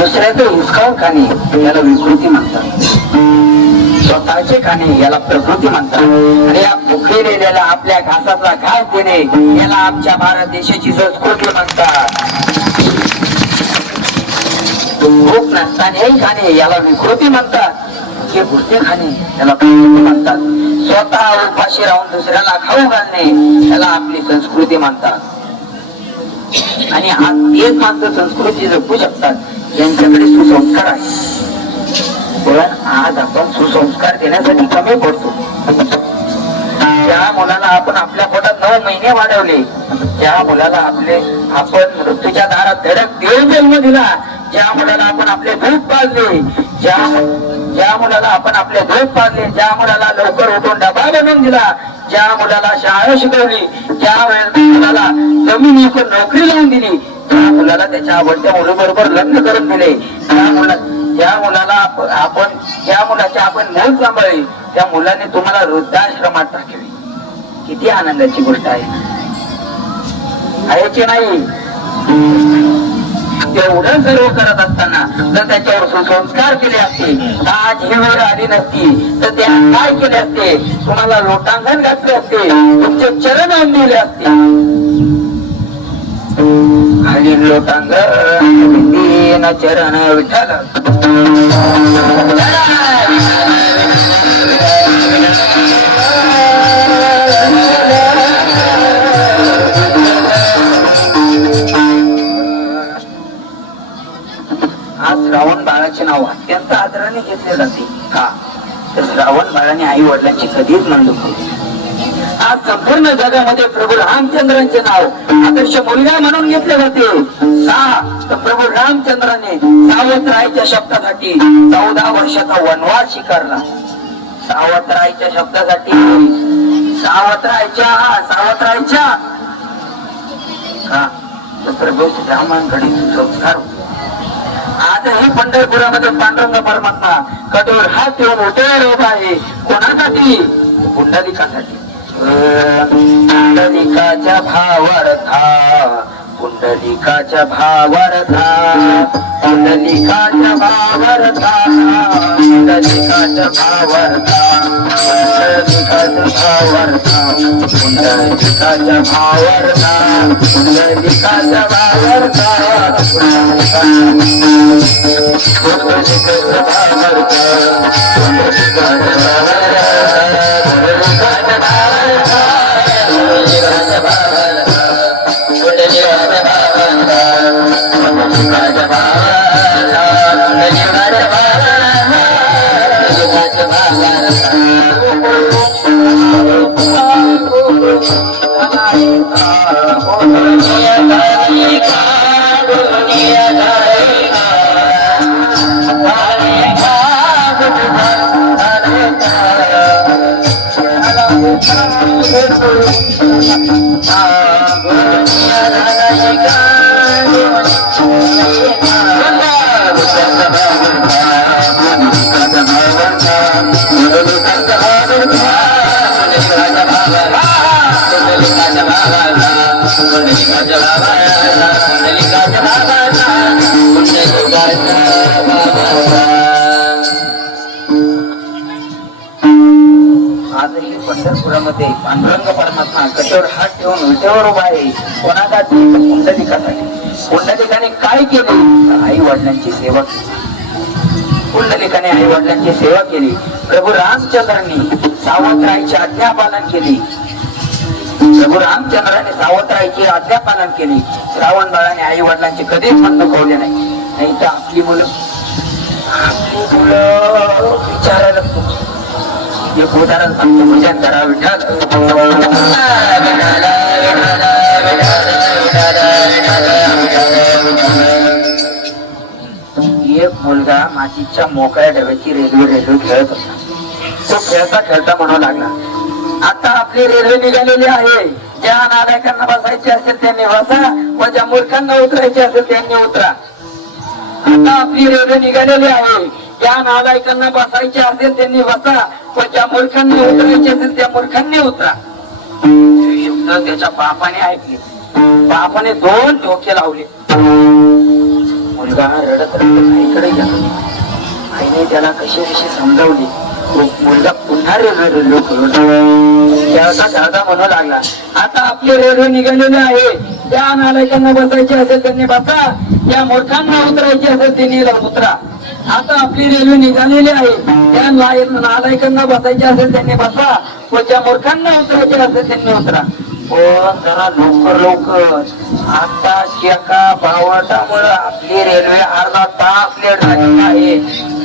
दुसऱ्याचं हिसकावून खाणे याला विकृती म्हणतात, स्वतःचे खाणे याला प्रकृती म्हणतात. आणि या भुकेलेल्याला आपल्या घासाचा घास देणे याला आमच्या भारत देशाची संस्कृती म्हणतात. भूक नसतानाही खाणे याला विकृती म्हणतात, जे भुके खाणे याला प्रकृती म्हणतात. स्वतः उपाशी राहून दुसऱ्याला खाऊ घालणे याला आपली संस्कृती म्हणतात. आणि आज तेच माणसं संस्कृती जपू शकतात ज्यांच्याकडे सुसंस्कार आहे. पण आज आपण सुसंस्कार देण्यासाठी कमी पडतो. ज्या मुलाला आपण आपल्या पोटात 9 महिने वाढवले, ज्या मुलाला आपण मृत्यूच्या दारात धडक देऊन जन्म दिला, ज्या मुलाला आपण आपले दूध पाजले, ज्या मुलाला आपण आपले दूध पाजले, ज्या मुलाला लवकर उठून डबा बनवून दिला, ज्या मुलाला शाळा शिकवली, ज्या मुलाला जमीन विकून नोकरी लावून दिली, त्या मुलाला त्याच्या आवडत्या मुलीबरोबर लग्न करून दिले, ज्या मुलाचे आपण मूल सांभाळले, त्या मुलाने तुम्हाला वृद्धाश्रमात टाकले. किती आनंदाची गोष्ट आहे की नाही? तेवढं सर्व करत असताना जर त्याच्यावर सुसंस्कार केले असते, आज ही वेळ आली नसती तर त्या काय केले असते? तुम्हाला लोटांगण घातले असते, तुमचे चरण आणून दिले असते. खाली लोटांगण दीन चरण विठ्ठल. आज श्रावण बाळाचे नाव अत्यंत आदराने घेतले जाते. का तर श्रावण बाळाने आई वडिलांची कधीच मंजूर केली. आज संपूर्ण जगामध्ये प्रभू रामचंद्रांचे नाव आदर्श मुलगा म्हणून घेतले जाते. का प्रभू रामचंद्राने सावत्रायच्या शब्दासाठी 14 वर्षाचा वनवास स्वीकारला. सावत्रायच्या शब्दासाठी सावत्रायच्या का प्रभू रामांकडे संस्कार. आजही पंढरपुरामध्ये पांडुरंग परमात्मा कठोर हात ठेवून उठेवर उभा आहे. कोणासाठी? पुंडलिकासाठी. पुंडलिकाच्या भावार्था, पुंडलिकाच्या भावार्था, पुंडलिकाच्या भावार्था, पुंडलिकाच्या भावार्था, पुंडलिकाच्या भावार्था, पुंडलिकाच्या भावार्था, पुंडलिकाच्या भावार्था, पुंडलिकाच्या आजही पंढरपुरामध्ये पांडुरंग परमात्मा कठोर हात ठेवून विठेवर उभा आहे. कोणासाठी? पुंडलिकासाठी. पुंडलिकाने काय केले? आई वडिलांची सेवा केली. पुंडलिकाने आई वडिलांची सेवा केली. प्रभू रामचंद्रांनी सावत्राईची आज्ञा पालन केली. प्रभू रामचंद्राने सावत्राईची आज्ञा पालन केली. श्रावण बाळाने आई वडिलांचे कधीच मन दुखवले नाही. नाही तर आपली मुलं विचारायला एक उदाहरण सांगतो. भजन करा विठ्ठल. एक मुलगा मातीच्या मोकळ्या डब्याची रेल्वे खेळत होता. तो खेळता खेळता म्हणू लागला, आता आपली रेल्वे निघालेली आहे. ज्या नालायकांना बसायचे असेल त्यांनी बसा, व ज्या मूर्खांना उतरायचे असेल त्यांनी उतरा. आता आपली रेल्वे निघालेली आहे. ज्या नालायकांना बसायचे असेल त्यांनी बसा, व ज्या मूर्खांनी उतरायचे असेल त्या मूर्खांनी उतरा. शब्द त्याच्या बापाने ऐकले. बापाने 2 ठोके लावले. मुलगा मुलगा रडत रडत आईकडे गेला. आईने त्याला कशी कशी समजावली. मुलगा पुन्हा रेल्वे खेळता खेळता म्हणू लागला, आता आपली रेल्वे निघालेली आहे. त्या नालायकांना बसायची असेल त्यांनी बसा, त्या मूर्खांना उतरायची असेल त्यांनी उतरा. आता आपली रेल्वे निघालेली आहे. त्या नालायकांना बसायची असेल त्यांनी बसा, व ज्या मूर्खांना उतरायचे असेल त्यांनी उतरा. पण जरा लवकर लवकर, आता एका बावटामुळे आपली रेल्वे अर्धा तास लेट झालेली आहे.